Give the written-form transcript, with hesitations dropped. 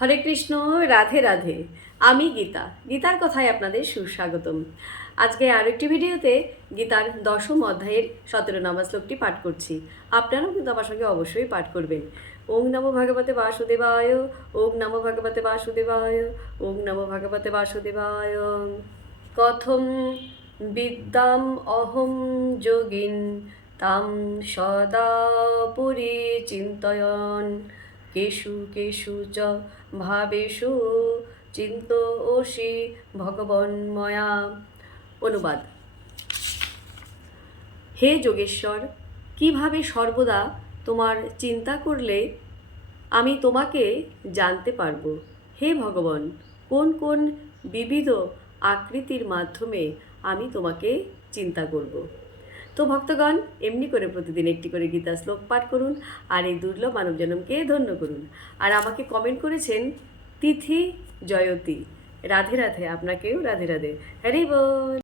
হরে কৃষ্ণ, রাধে রাধে। আমি গীতা, গীতার কথায় আপনাদের সুস্বাগতম। আজকে আরেকটি ভিডিওতে গীতার 10ম অধ্যায়ের 17 নম্বর শ্লোকটি পাঠ করছি। আপনারাও কিন্তু আমার সঙ্গে অবশ্যই পাঠ করবেন। ওং নমো ভগবতে বাসুদেবায়, ওং নমো ভগবতে বাসুদেবায়, ওং নমো ভগবতে বাসুদেবায়। কথম বিদ্যাম অহম যোগিন তাম সদা পরিচিন্তয়ন কেষু কেষু চ ভাবেষু চিন্তয়সি ভগবন্ময়া। অনুবাদ: হে যোগেশ্বর, কিভাবে সর্বদা তোমার চিন্তা করলে আমি তোমাকে জানতে পারব। হে ভগবান, কোন কোন বিবিধ আকৃতির মাধ্যমে আমি তোমাকে চিন্তা করব। তো ভক্তগণ, এমনি করে প্রতিদিন একটি করে গীতা শ্লোক পাঠ করুন আর এই দুর্লভ মানব জন্মকে ধন্য করুন। আর আমাকে কমেন্ট করেছেন তিথি জয়তী। রাধে রাধে, আপনাকেও রাধে রাধে। হরি বল।